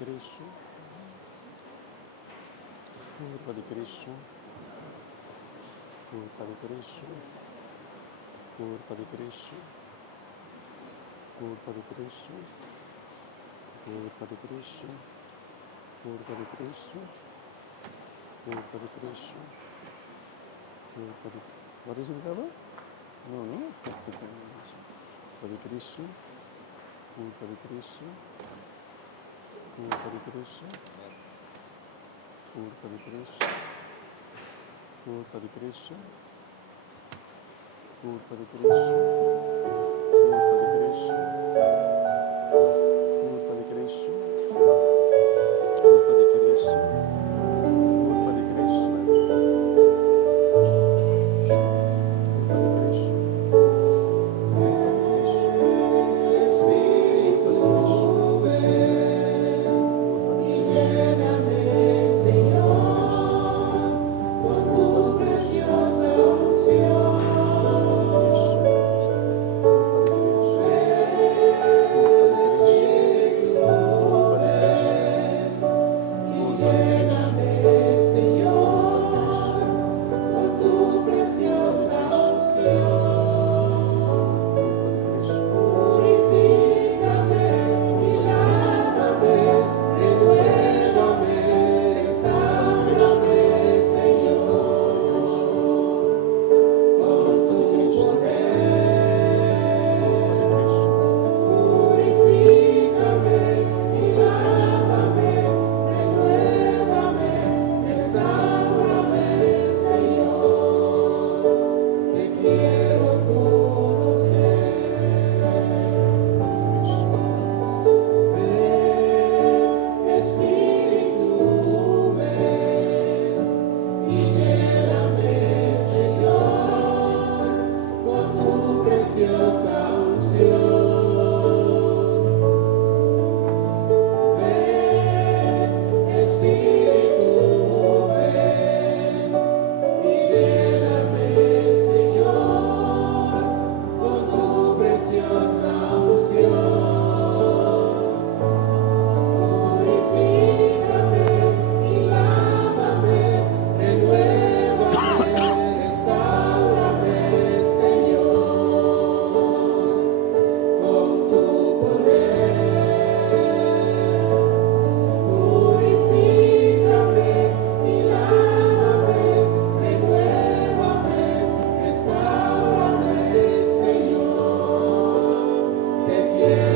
Cristo, curva di Cristo, curva di Cristo, curva di Cristo, curva di Cristo, curva di Cristo, curva di Cristo, curva di Cristo, curva di... What is it, Gaba? No, no, curva di Cristo, curva di Cristo, curva di Cristo, curva di Cristo, curva di Cristo, curva di Cristo, curva di Cristo, curva di Cristo, curva di Cristo, curva di Cristo, curva di Cristo, Te quiero